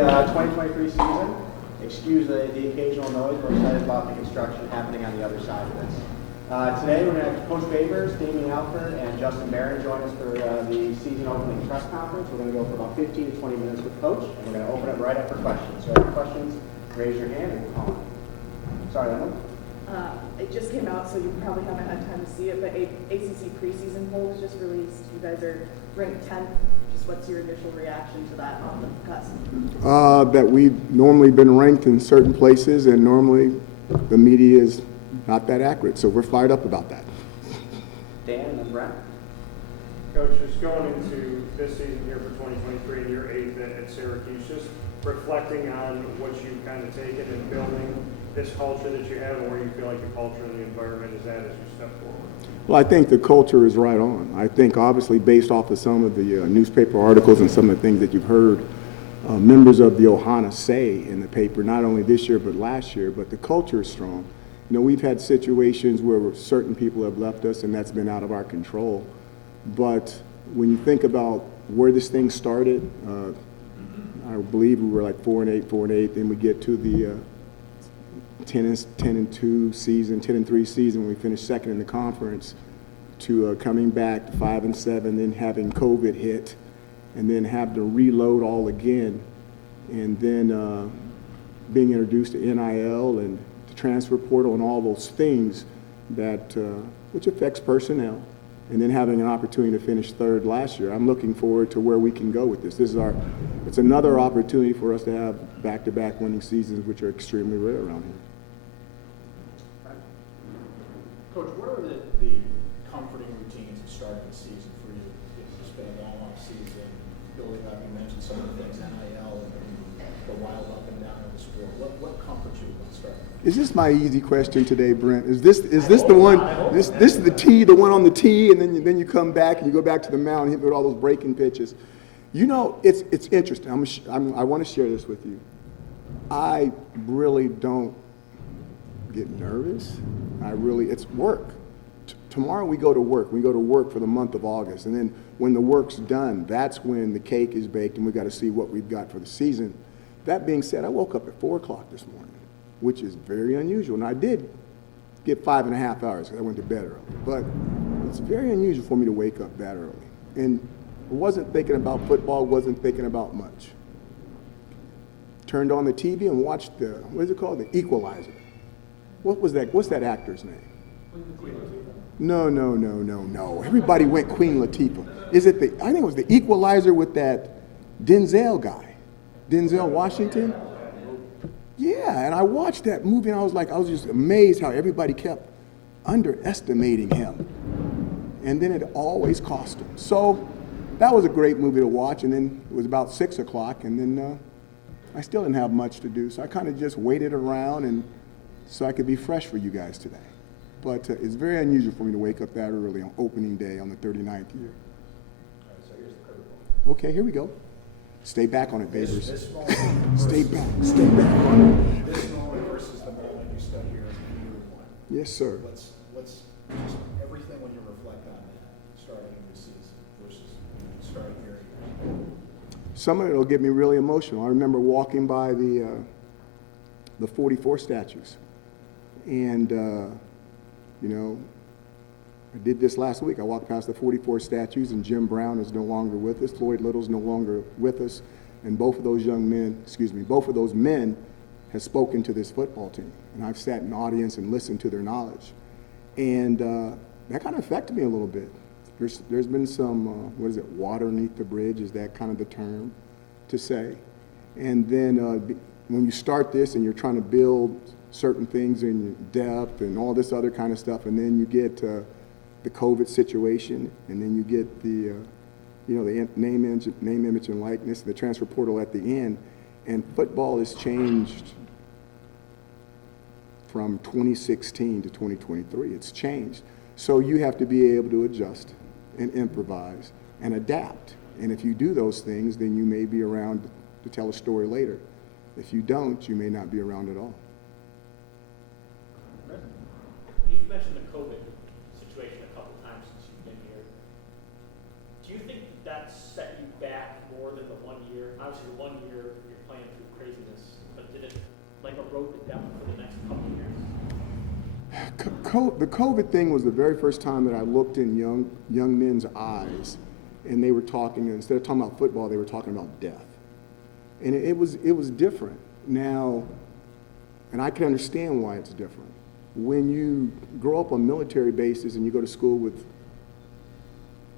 2023 season. Excuse the occasional noise. We're excited about the construction happening on the other side of this. Today we're going to have Coach Babers, Damian Alford, and Justin Barron join us for the season opening press conference. We're going to go for about 15 to 20 minutes with Coach, and we're going to open it right up for questions. So if you have questions, raise your hand and we'll call on. Sorry, Emma. It just came out, so you probably haven't had time to see it, but ACC preseason poll was just released. You guys are ranked 10th. Just what's your initial reaction to that on the cusp? That we've normally been ranked in certain places, and normally the media is not that accurate, so we're fired up about that. Dan and then Brent. Coach, just going into this season here for 2023 and your eighth at Syracuse, just reflecting on what you've kind of taken and building this culture that you have, and where you feel like the culture and the environment is at as you step forward. Well, I think the culture is right on. I think obviously based off of some of the newspaper articles and some of the things that you've heard members of the Ohana say in the paper, not only this year but last year, but the culture is strong. You know, we've had situations where certain people have left us and that's been out of our control. But when you think about where this thing started, I believe we were like 4-8, then we get to the 10-2 season, 10-3 season when we finished second in the conference, to coming back to 5-7, then having COVID hit, and then have to reload all again, and then being introduced to NIL and the transfer portal and all those things that which affects personnel, and then having an opportunity to finish third last year. I'm looking forward to where we can go with this. It's another opportunity for us to have back-to-back winning seasons, which are extremely rare around here. Coach, what are the comforting routines of starting the season for you? It's been a long season, building up. You mentioned some of the things, NIL, and the wild up and down of the sport. What comforts you when starting? Is this my easy question today, Brent? Is this the one? This is the tee, the one on the tee, and then you come back and you go back to the mound and hit me with all those breaking pitches. You know, it's interesting. I want to share this with you. I really don't get nervous. It's work. Tomorrow we go to work. We go to work for the month of August. And then when the work's done, that's when the cake is baked and we got to see what we've got for the season. That being said, I woke up at 4 o'clock this morning, which is very unusual. And I did get 5.5 hours because I went to bed early. But it's very unusual for me to wake up that early. And I wasn't thinking about football, wasn't thinking about much. Turned on the TV and watched what is it called? The Equalizer. What was that? What's that actor's name? No. Everybody went Queen Latifah. I think it was The Equalizer with that Denzel guy. Denzel Washington? Yeah, and I watched that movie and I was just amazed how everybody kept underestimating him. And then it always cost him. So that was a great movie to watch, and then it was about 6 o'clock, and then I still didn't have much to do, so I kind of just waited around and so I could be fresh for you guys today. But it's very unusual for me to wake up that early on opening day on the 39th year. All right, so here's the curveball. Okay, here we go. Stay back on it, Babers. This moment Stay back on it. This moment versus the moment you stood here as a year one. Yes, sir. Let's just everything when you reflect on that, starting this season versus starting here. Some of it will get me really emotional. I remember walking by the 44 statues. And, I did this last week. I walked past the 44 statues, and Jim Brown is no longer with us. Floyd Little's no longer with us. And both of those men have spoken to this football team. And I've sat in the audience and listened to their knowledge. And that kind of affected me a little bit. There's been some, water beneath the bridge, is that kind of the term to say. And then when you start this and you're trying to build certain things in depth and all this other kind of stuff, and then you get the COVID situation, and then you get the name, image, and likeness, the transfer portal at the end, and football has changed from 2016 to 2023. It's changed. So you have to be able to adjust and improvise and adapt. And if you do those things, then you may be around to tell a story later. If you don't, you may not be around at all. You've mentioned the COVID situation a couple times since you've been here. Do you think that set you back more than the 1 year? Obviously, the 1 year, you're playing through craziness, but did it like erode the depth for the next couple of years? The COVID thing was the very first time that I looked in young men's eyes, and they were talking, instead of talking about football, they were talking about death. And it was different. Now, and I can understand why it's different. When you grow up on military bases and you go to school with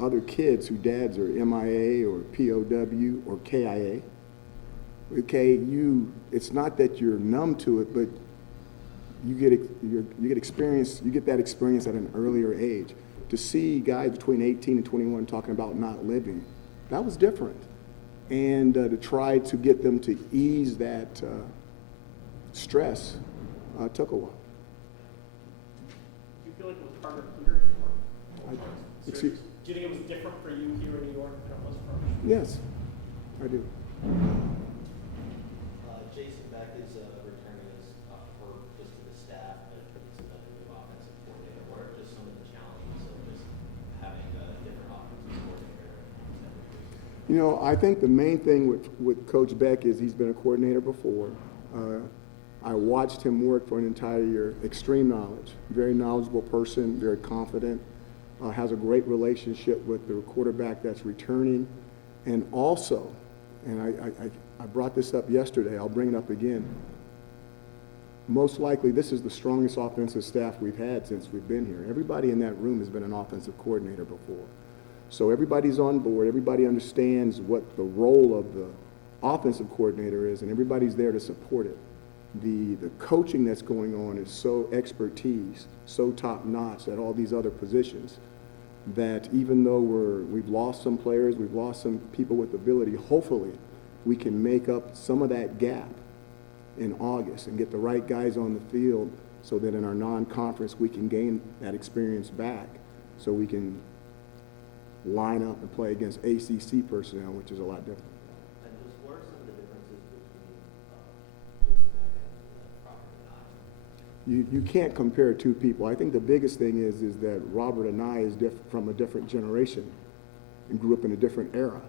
other kids whose dads are MIA or POW or KIA, okay, it's not that you're numb to it, but you get experience, you get that experience at an earlier age. To see guys between 18 and 21 talking about not living, that was different. And to try to get them to ease that stress took a while. Do you feel like it was harder here in New York? Excuse- Do you think it was different for you here in New York than it was for? Yes, I do. Jason Beck is returning as hurt just to the staff, but he's another new offensive coordinator. What are just some of the challenges of just having a different offensive coordinator? You know, I think the main thing with Coach Beck is he's been a coordinator before. I watched him work for an entire year. Extreme knowledge, very knowledgeable person, very confident, has a great relationship with the quarterback that's returning, and also, and I brought this up yesterday, I'll bring it up again. Most likely, this is the strongest offensive staff we've had since we've been here. Everybody in that room has been an offensive coordinator before. So everybody's on board, everybody understands what the role of the offensive coordinator is, and everybody's there to support it. The coaching that's going on is so expertise, so top-notch at all these other positions, that even though we've lost some players, we've lost some people with ability, hopefully we can make up some of that gap in August and get the right guys on the field so that in our non-conference we can gain that experience back so we can line up and play against ACC personnel, which is a lot different. And just what are some of the differences between Jason Beck and Robert and I? You can't compare two people. I think the biggest thing is that Robert and I is from a different generation and grew up in a different era.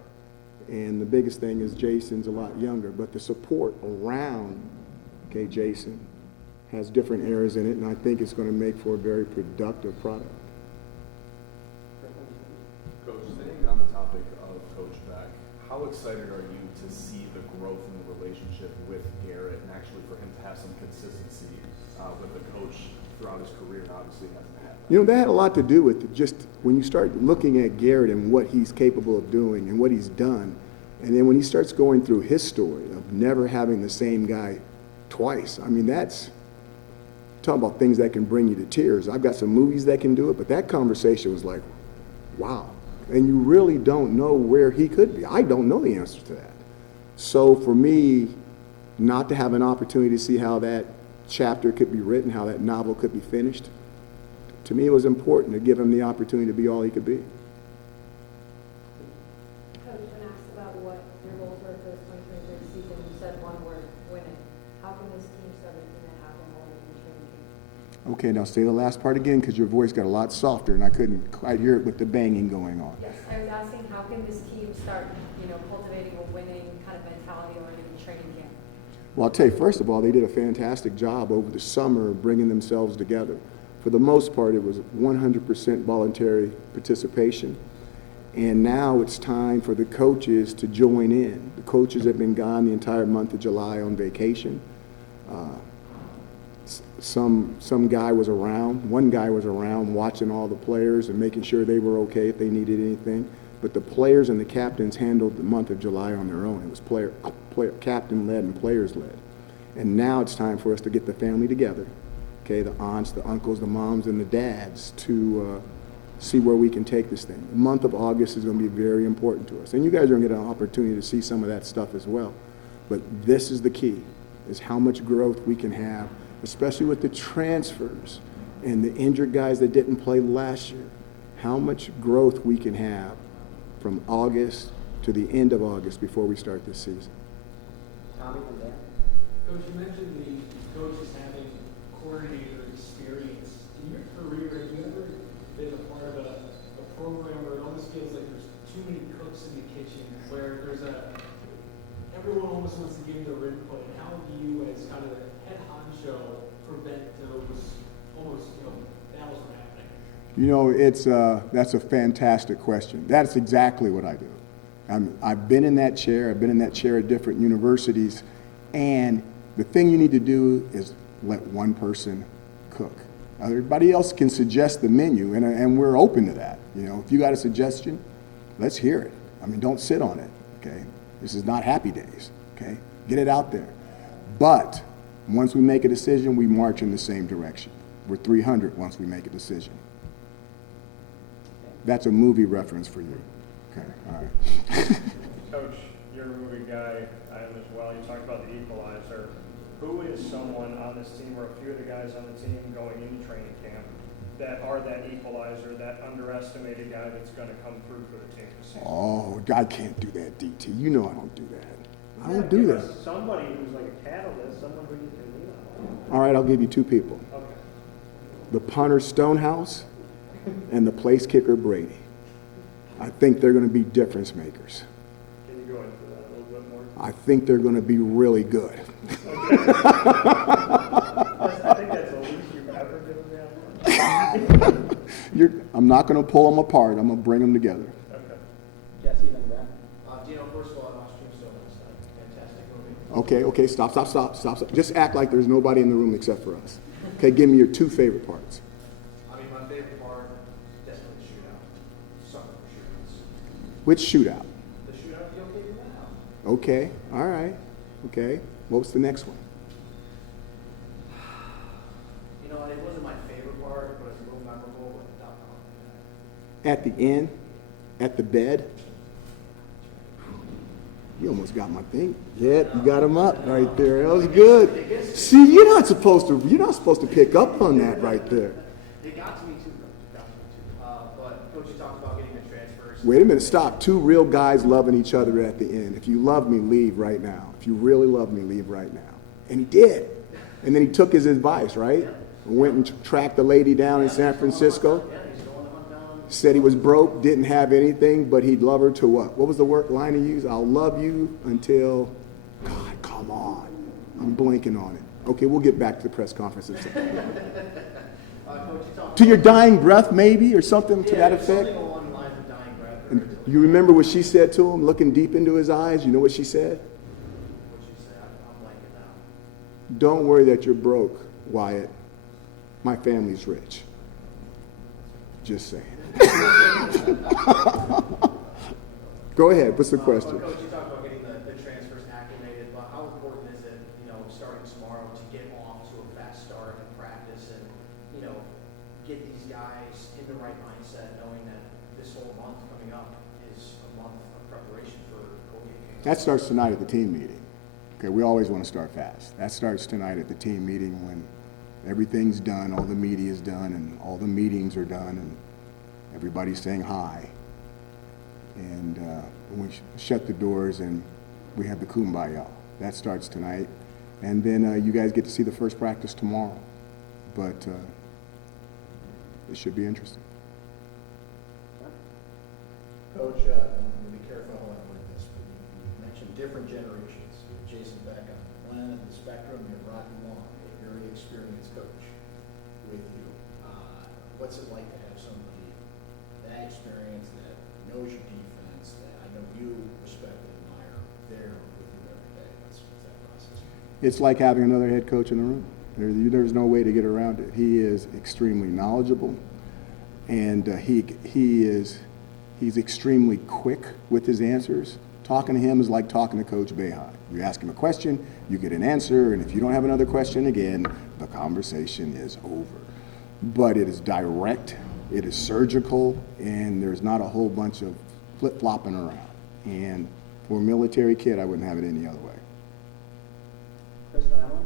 And the biggest thing is Jason's a lot younger, but the support around, okay, Jason has different eras in it, and I think it's going to make for a very productive product. Coach, staying on the topic of Coach Beck, how excited are you to see the growth in the relationship with Garrett and actually for him to have some consistency with the coach throughout his career, and obviously hasn't had that? You know, that had a lot to do with just when you start looking at Garrett and what he's capable of doing and what he's done, and then when he starts going through his story of never having the same guy twice. I mean, that's talking about things that can bring you to tears. I've got some movies that can do it, but that conversation was like, wow. And you really don't know where he could be. I don't know the answer to that. So for me, not to have an opportunity to see how that chapter could be written, how that novel could be finished, to me it was important to give him the opportunity to be all he could be. Coach, when asked about what your goals were for this 2023 season, you said one word, winning. How can this team start making that happen while they're in training camp? Okay, now say the last part again because your voice got a lot softer and I couldn't quite hear it with the banging going on. Yes, I was asking how can this team start, cultivating a winning kind of mentality already in training camp? Well, I'll tell you, first of all, they did a fantastic job over the summer bringing themselves together. For the most part, it was 100% voluntary participation. And now it's time for the coaches to join in. The coaches have been gone the entire month of July on vacation. Some guy was around, one guy was around watching all the players and making sure they were okay if they needed anything. But the players and the captains handled the month of July on their own. It was captain-led and players-led. And now it's time for us to get the family together, okay, the aunts, the uncles, the moms, and the dads to see where we can take this thing. The month of August is going to be very important to us. And you guys are going to get an opportunity to see some of that stuff as well. But this is the key, is how much growth we can have, especially with the transfers and the injured guys that didn't play last year, how much growth we can have from August to the end of August before we start this season. Tommy from there. Coach, you mentioned the coaches having coordinator experience. In your career, have you ever been a part of a program where it almost feels like there's too many cooks in the kitchen, where everyone almost almost wants to give their input, and how do you, as kind of the head honcho, prevent those almost, battles from happening? That's a fantastic question. That's exactly what I do. I've been in that chair. I've been in that chair at different universities, and the thing you need to do is let one person cook. Everybody else can suggest the menu, and we're open to that. If you got a suggestion, let's hear it. Don't sit on it, okay? This is not happy days, okay? Get it out there. But once we make a decision, we march in the same direction. We're 300 once we make a decision. That's a movie reference for you. Okay, all right. Coach, you're a movie guy. I am as well. You talked about the equalizer. Who is someone on this team, or a few of the guys on the team going into training camp, that are that equalizer, that underestimated guy that's going to come through for the team this season? Oh, I can't do that, DT. I don't do that. I don't do that. Somebody who's like a catalyst, someone who you can lean on. All right, I'll give you two people. Okay. The punter Stonehouse and the place kicker Brady. I think they're going to be difference makers. Can you go into that a little bit more? I think they're going to be really good. Okay. I think that's the least you've ever given me. I'm not going to pull them apart. I'm going to bring them together. Okay. Jesse, then Brent. Dino, first of all, I watched Tombstone last night. Fantastic movie. Okay, stop. Just act like there's nobody in the room except for us. Okay, give me your two favorite parts. My favorite part, definitely the shootout. Sucker for shootouts. Which shootout? The shootout at the OK House. Okay, all right. Okay, what's the next one? It wasn't my favorite part, but it's a little memorable without calling At the end? At the bed? You almost got my thing. Yeah, you got him up right there. That was good. See, you're not supposed to pick up on that right there. It got to me too, Coach. But Coach, you talked about getting the transfers. Wait a minute, stop. Two real guys loving each other at the end. If you love me, leave right now. If you really love me, leave right now. And he did. And then he took his advice, right? Went and tracked the lady down in San Francisco. Said he was broke, didn't have anything, but he'd love her to what? What was the line he used? I'll love you until, God, come on. I'm blanking on it. Okay, we'll get back to the press conference. To your dying breath, maybe, or something to that effect? Something along the lines of dying breath. And you remember what she said to him, looking deep into his eyes? You know what she said? What she said, I'm blanking now. Don't worry that you're broke, Wyatt. My family's rich. Just saying. Go ahead. What's the question? Coach, you talked about getting the transfers acclimated, but how important is it, starting tomorrow to get off to a fast start in practice and, get these guys in the right mindset, knowing that this whole month coming up is a month of preparation for Colgate games? That starts tonight at the team meeting. Okay, we always want to start fast. That starts tonight at the team meeting when everything's done, all the media is done, and all the meetings are done, and everybody's saying hi. And we shut the doors and we have the kumbaya. That starts tonight. And then you guys get to see the first practice tomorrow. But it should be interesting. Coach, I'm going to be careful how I word this, but you mentioned different generations. Jason Beck on one end of the spectrum, you're Rocky Long, a very experienced coach with you. What's it like to have somebody that experience, that knows your defense, that I know you respect and admire there with you every day? What's that process? It's like having another head coach in the room. There's no way to get around it. He is extremely knowledgeable, and he's extremely quick with his answers. Talking to him is like talking to Coach Behan. You ask him a question, you get an answer, and if you don't have another question again, the conversation is over. But it is direct, it is surgical, and there's not a whole bunch of flip-flopping around. And for a military kid, I wouldn't have it any other way. Chris Allen?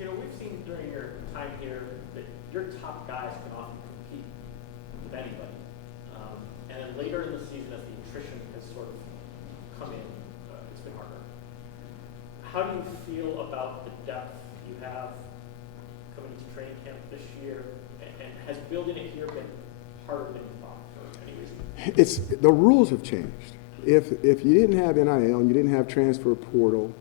We've seen during your time here that your top guys can often compete with anybody. And then later in the season, as the attrition has sort of come in, it's been harder. How do you feel about the depth you have coming into training camp this year? And has building it here been harder than you thought for any reason? The rules have changed. if you didn't have NIL and you didn't have transfer portal,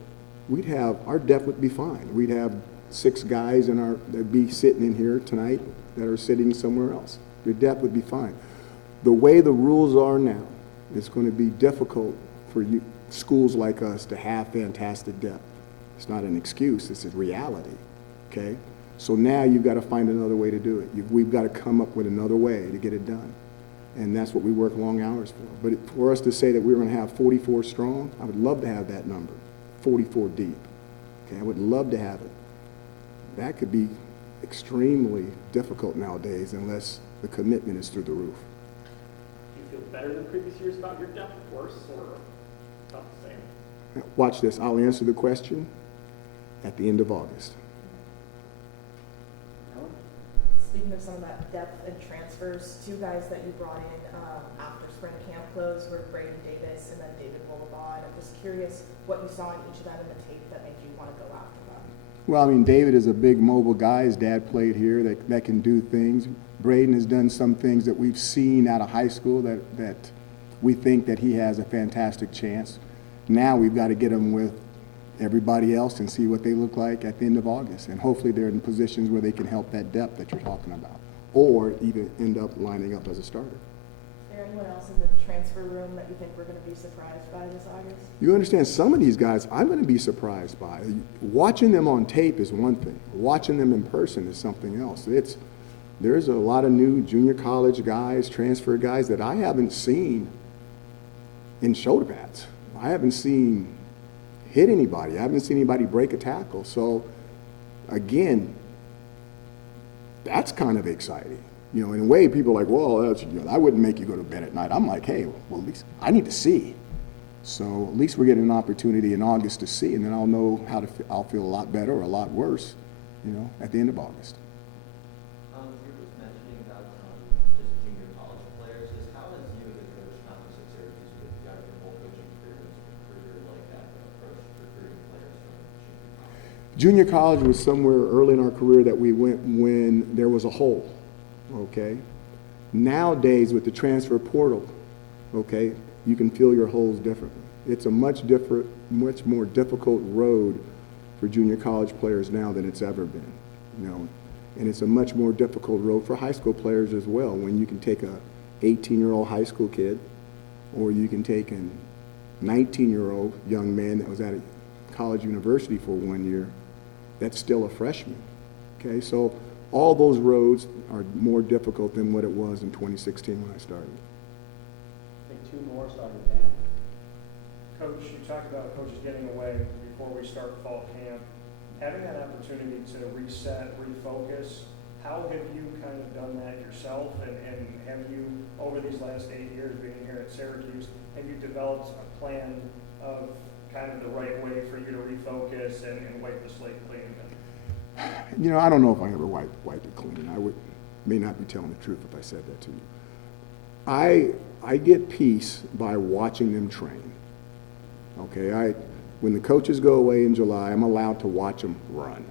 our depth would be fine. We'd have 6 guys that'd be sitting in here tonight that are sitting somewhere else. Your depth would be fine. The way the rules are now, it's going to be difficult for schools like us to have fantastic depth. It's not an excuse, it's a reality, okay? So now you've got to find another way to do it. We've got to come up with another way to get it done. And that's what we work long hours for. But for us to say that we're going to have 44 strong, I would love to have that number, 44 deep. Okay, I would love to have it. That could be extremely difficult nowadays unless the commitment is through the roof. Do you feel better than previous years about your depth, worse, or about the same? Now, watch this. I'll answer the question at the end of August. Speaking of some of that depth and transfers, 2 guys that you brought in after spring camp closed were Braden Davis and then David Wolabod. I'm just curious what you saw in each of them in the tape that made you want to go after them. Well, I mean, David is a big mobile guy. His dad played here that can do things. Braden has done some things that we've seen out of high school that we think that he has a fantastic chance. Now we've got to get him with everybody else and see what they look like at the end of August. And hopefully they're in positions where they can help that depth that you're talking about, or even end up lining up as a starter. Is there anyone else in the transfer room that you think we're going to be surprised by this August? You understand, some of these guys I'm going to be surprised by. Watching them on tape is one thing. Watching them in person is something else. There's a lot of new junior college guys, transfer guys that I haven't seen in shoulder pads. I haven't seen hit anybody. I haven't seen anybody break a tackle. So, again, that's kind of exciting. You know, in a way, people are like, well, that wouldn't make you go to bed at night. I'm like, hey, well, at least I need to see. So at least we're getting an opportunity in August to see, and then I'll know I'll feel a lot better or a lot worse, at the end of August. You were just mentioning about just junior college players. How has you as a coach, not just at Syracuse, but throughout your whole coaching career, as a recruiter like that, approach recruiting players from junior college? Junior college was somewhere early in our career that we went when there was a hole, okay? Nowadays, with the transfer portal, okay, you can fill your holes differently. It's a much more difficult road for junior college players now than it's ever been, and it's a much more difficult road for high school players as well, when you can take a 18-year-old high school kid, or you can take a 19-year-old young man that was at a college university for 1 year that's still a freshman, okay? So all those roads are more difficult than what it was in 2016 when I started. I think 2 more, starting with Dan. Coach, you talked about coaches getting away before we start fall camp. Having that opportunity to reset, refocus, how have you kind of done that yourself? And have you, over these last 8 years being here at Syracuse, have you developed a plan of kind of the right way for you to refocus and wipe the slate clean? I don't know if I ever wiped it clean. May not be telling the truth if I said that to you. I get peace by watching them train. Okay, when the coaches go away in July, I'm allowed to watch them run.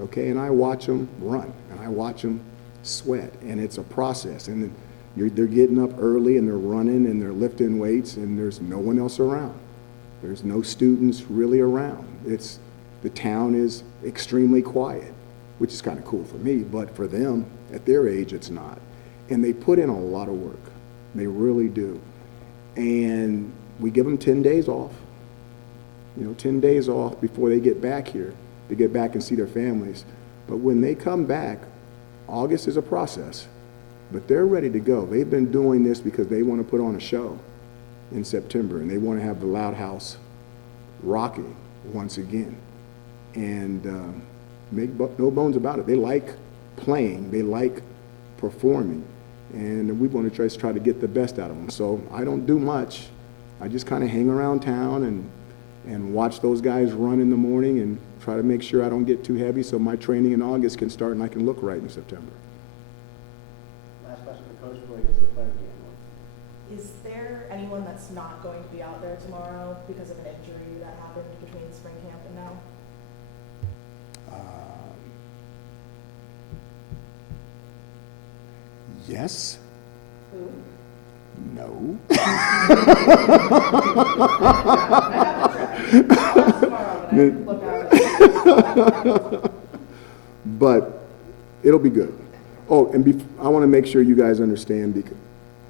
Okay, and I watch them run, and I watch them sweat, and it's a process. And they're getting up early, and they're running, and they're lifting weights, and there's no one else around. There's no students really around. The town is extremely quiet, which is kind of cool for me, but for them, at their age, it's not. And they put in a lot of work. They really do. And we give them 10 days off. 10 days off before they get back here, to get back and see their families. But when they come back, August is a process, but they're ready to go. They've been doing this because they want to put on a show in September, and they want to have the Loud House rocking once again. And make no bones about it, they like playing, they like performing, and we want to try to get the best out of them. So I don't do much. I just kind of hang around town and watch those guys run in the morning and try to make sure I don't get too heavy so my training in August can start and I can look right in September. Last question for Coach before we get to the player game. Is there anyone that's not going to be out there tomorrow because of an injury that happened between spring camp and now? Yes. Who? No. But it'll be good. Oh, and I want to make sure you guys understand, because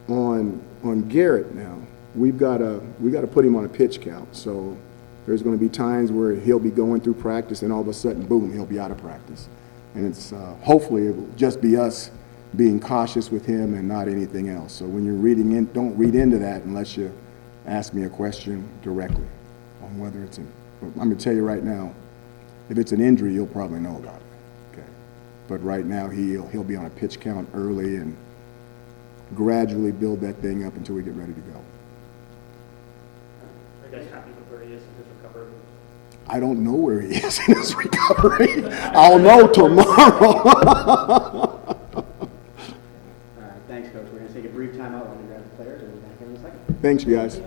on Garrett now, we got to put him on a pitch count. So there's going to be times where he'll be going through practice, and all of a sudden, boom, he'll be out of practice. And it's hopefully it will just be us being cautious with him and not anything else. So when you're reading in, don't read into that unless you ask me a question directly on whether it's I'm going to tell you right now, if it's an injury, you'll probably know about it. Okay. But right now, he'll be on a pitch count early and gradually build that thing up until we get ready to go. Are you guys happy with where he is in his recovery? I don't know where he is in his recovery. I'll know tomorrow. All right, thanks, Coach. We're going to take a brief timeout while we grab the players, and we'll be back in a second. Thanks, you guys.